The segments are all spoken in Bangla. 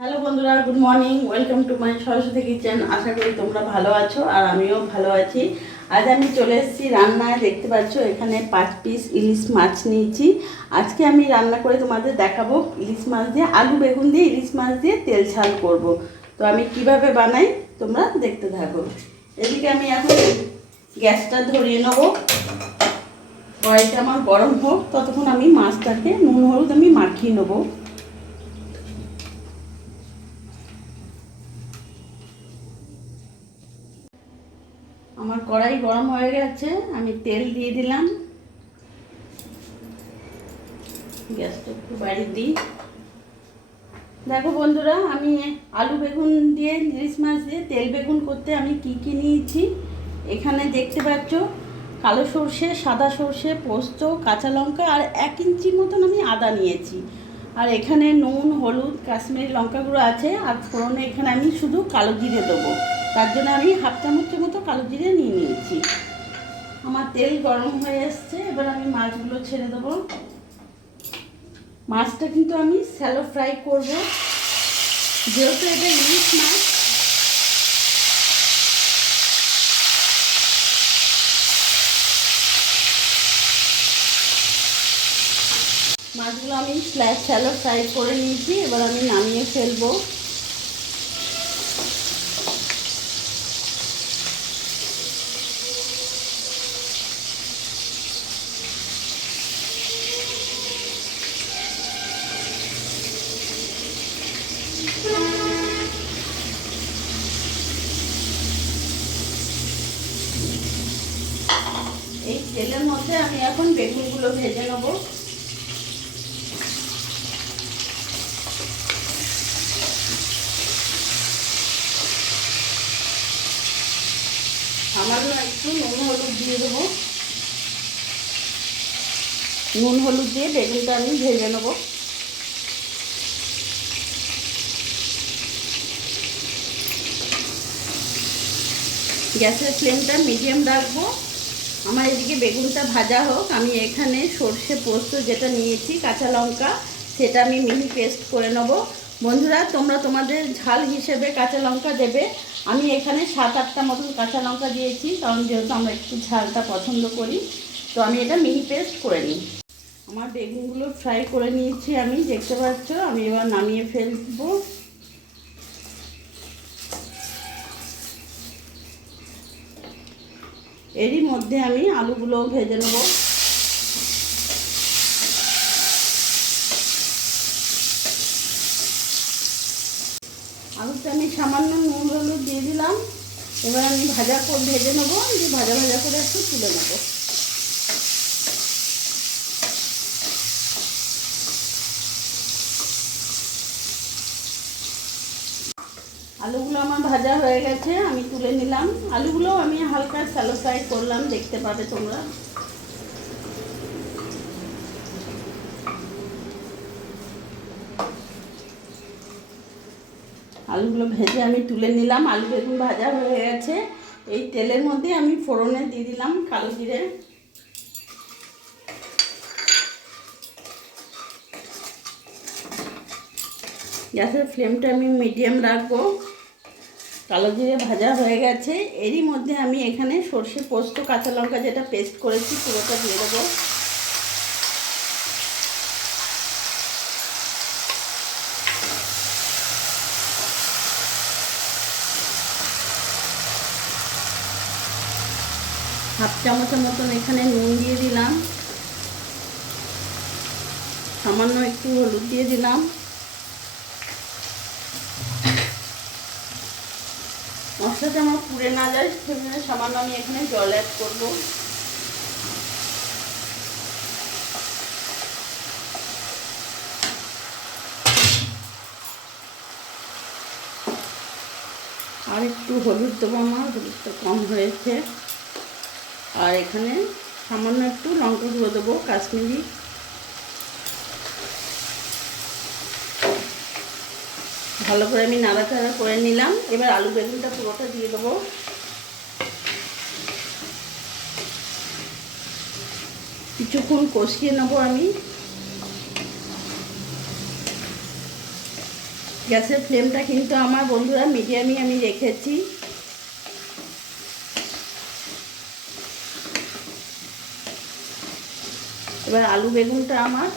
হ্যালো বন্ধুরা, good morning. Welcome to my Saraswati kitchen. আশা করি তোমরা ভালো আছো আর আমিও ভালো আছি। আজ আমি চলে এসেছি রান্নায়। দেখতে পাচ্ছ এখানে 5 পিস ইলিশ মাছ নিয়েছি। আজকে আমি রান্না করে তোমাদের দেখাবো ইলিশ মাছ দিয়ে, আলু বেগুন দিয়ে ইলিশ মাছ দিয়ে তেল ঝাল করব। তো আমি কিভাবে বানাই তোমরা দেখতে থাকো। এদিকে আমি এখন গ্যাসটা ধরিয়ে নেবো। কড়াইটা আমার গরম হোক, ততক্ষণ আমি মাছটাকে নুন হলুদ আমি মাখিয়ে নেবো। আমার কড়াই গরম হয়ে গেছে, আমি তেল দিয়ে দিলাম। গ্যাসটা একটু বাড়িয়ে দিই। দেখো বন্ধুরা, আমি আলু বেগুন দিয়ে ইলিশ মাছ দিয়ে তেল বেগুন করতে আমি কি কি নিয়েছি এখানে দেখতে পাচ্ছ। কালো সর্ষে, সাদা সর্ষে, পোস্ত, কাঁচা লঙ্কা আর 1 ইঞ্চি মতন আমি আদা নিয়েছি। আর এখানে নুন, হলুদ, কাশ্মীরি লঙ্কা গুঁড়ো আছে। আর ফোড়নে এখানে আমি শুধু কালো জিরে দেবো, তার জন্য আমি 1/2 চামচের মতো কালো জিরে নিয়ে নিয়েছি। আমার তেল গরম হয়ে এসছে, এবার আমি মাছগুলো ছেড়ে দেবো। মাছটা কিন্তু আমি শ্যালো ফ্রাই করব, যেহেতু এটা ইলিশ মাছ। মাছগুলো আমি শ্যালো ফ্রাই করে নিয়েছি, এবার আমি নামিয়ে ফেলবো। এই তেলের মধ্যে আমি এখন বেগুনগুলো ভেজে নেব। সামান্য একটু নুন হলুদ দিয়ে দেবো। নুন হলুদ দিয়ে বেগুনটা আমি ভেজে নেব। গ্যাসের ফ্লেমটা মিডিয়াম রাখবো। আমার এদিকে বেগুনটা ভাজা হোক। আমি এখানে সর্ষে পোস্ত যেটা নিয়েছি, কাঁচা লঙ্কা, সেটা আমি মিহি পেস্ট করে নেব। বন্ধুরা, তোমরা তোমাদের ঝাল হিসেবে কাঁচা লঙ্কা দেবে। আমি এখানে 7-8টা মতন কাঁচা লঙ্কা দিয়েছি, কারণ যেহেতু আমরা একটু ঝালটা পছন্দ করি। তো আমি এটা মিহি পেস্ট করে নিই। আমার বেগুনগুলো ফ্রাই করে নিয়েছি, আমি দেখতে পাচ্ছ। আমি এবার নামিয়ে ফেলবো। এরই মধ্যে আমি আলুগুলোও ভেজে নেব। আলুটা আমি সামান্য নুন হলুদ দিয়ে দিলাম। এবার আমি ভেজে নেবো, দিয়ে ভাজা ভাজা করে একটু তুলে নেবো। আলুগুলো আমার ভাজা হয়ে গেছে, আমি তুলে নিলাম। আলুগুলো আমি হালকা শ্যালো ফ্রাই করলাম, দেখতে পাবে তোমরা। আলুগুলো ভেজে আমি তুলে নিলাম। আলু বেগুন ভাজা হয়ে গেছে। এই তেলের মধ্যে আমি ফোড়নে দিয়ে দিলাম কালো জিরে। গ্যাসের ফ্লেমটা আমি মিডিয়াম রাখবো। কালো জিরে ভাজা হয়ে গেছে। এরই মধ্যে আমি এখানে সর্ষে পোস্ত কাঁচা লঙ্কা যেটা পেস্ট করেছি পুরোটা দিয়ে দেবো। হাফ চামচের মতন এখানে নুন দিয়ে দিলাম। সামান্য একটু হলুদ দিয়ে দিলাম। মশলাটা আমার পুড়ে না যায় সেজন্য সামান্য আমি এখানে জল অ্যাড করব। আর একটু হলুদ দেবো, আমার হলুদটা কম হয়েছে। আর এখানে সামান্য একটু লঙ্কা গুঁড়ো দেবো, কাশ্মীরি। ভালো করে আমি নাড়াচাড়া করে নিলাম। এবার আলু বেগুনটা পুরোটা দিয়ে দেবো। কিছুক্ষণ কষিয়ে নেবো আমি। গ্যাসের ফ্লেমটা কিন্তু আমার বন্ধুরা মিডিয়ামই আমি রেখেছি। এবার আলু বেগুনটা আমার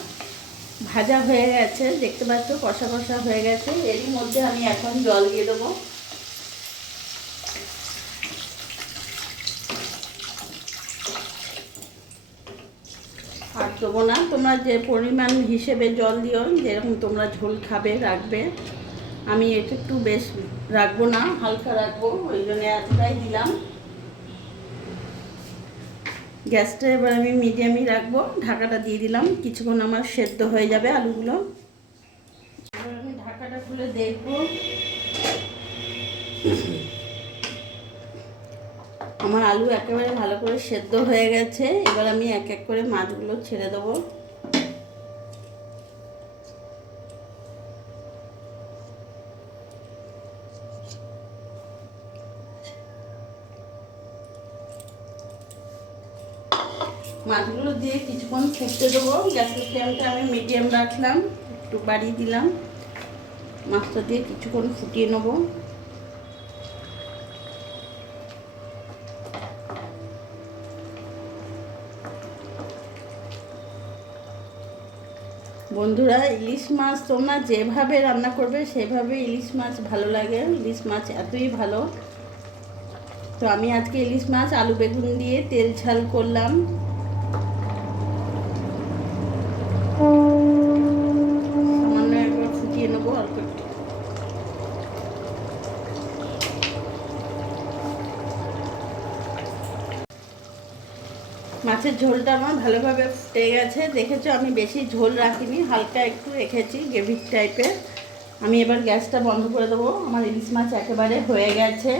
ভাজা হয়ে গেছে, দেখতে পাচ্ছ কষা কষা হয়ে গেছে। এরই মধ্যে আমি এখন জল দিয়ে দেবো। আর দেবো না, তোমরা যে পরিমাণ হিসেবে জল দিও, যেরকম তোমরা ঝোল খাবে রাখবে। আমি এটা একটু বেশ রাখবো না, হালকা রাখবো, ওই জন্য এতটাই দিলাম। গ্যাসটা এবার আমি মিডিয়ামই রাখবো, ঢাকাটা দিয়ে দিলাম, কিছুক্ষণ আমার সেদ্ধ হয়ে যাবে আলুগুলো। এবার আমি ঢাকাটা খুলে দেখবো। আমার আলু একেবারে ভালো করে সেদ্ধ হয়ে গেছে। এবার আমি এক এক করে মাছগুলো ছেড়ে দেবো। মাছগুলো দিয়ে কিছুক্ষণ ফুটতে দেবো। গ্যাসের ফ্লেমটা আমি মিডিয়াম রাখলাম, একটু বাড়িয়ে দিলাম। মাছটা দিয়ে কিছুক্ষণ ফুটিয়ে নেব। বন্ধুরা, ইলিশ মাছ তোমরা যেভাবে রান্না করবে সেভাবে ইলিশ মাছ ভালো লাগে। ইলিশ মাছ এতই ভালো। তো আমি আজকে ইলিশ মাছ আলু বেগুন দিয়ে তেল ঝাল করলাম। সামান্য একবার ফুটিয়ে নেবো অল্প একটু। মাছের ঝোলটা আমার ভালোভাবে ফুটে গেছে, দেখেছো আমি বেশি ঝোল রাখিনি, হালকা একটু রেখেছি গ্রেভি টাইপের। আমি এবার গ্যাসটা বন্ধ করে দেবো। আমার ইলিশ মাছ একেবারে হয়ে গেছে।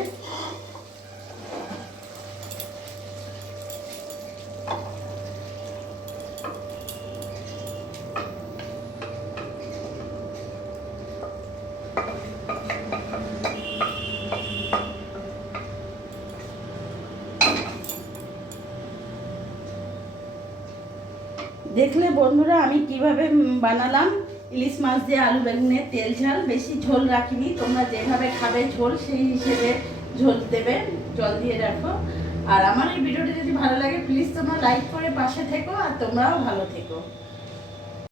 দেখলে বন্ধুরা আমি কিভাবে বানালাম ইলিশ মাছ দিয়ে আলু বেগুনের তেল ঝাল। বেশি ঝোল রাখিনি, তোমরা যেভাবে খাবে ঝোল সেই হিসেবে ঝোল দেবে, জল দিয়ে রাখো। আর আমার এই ভিডিওটা যদি ভালো লাগে প্লিজ তোমরা লাইক করে পাশে থেকো, আর তোমরাও ভালো থেকো।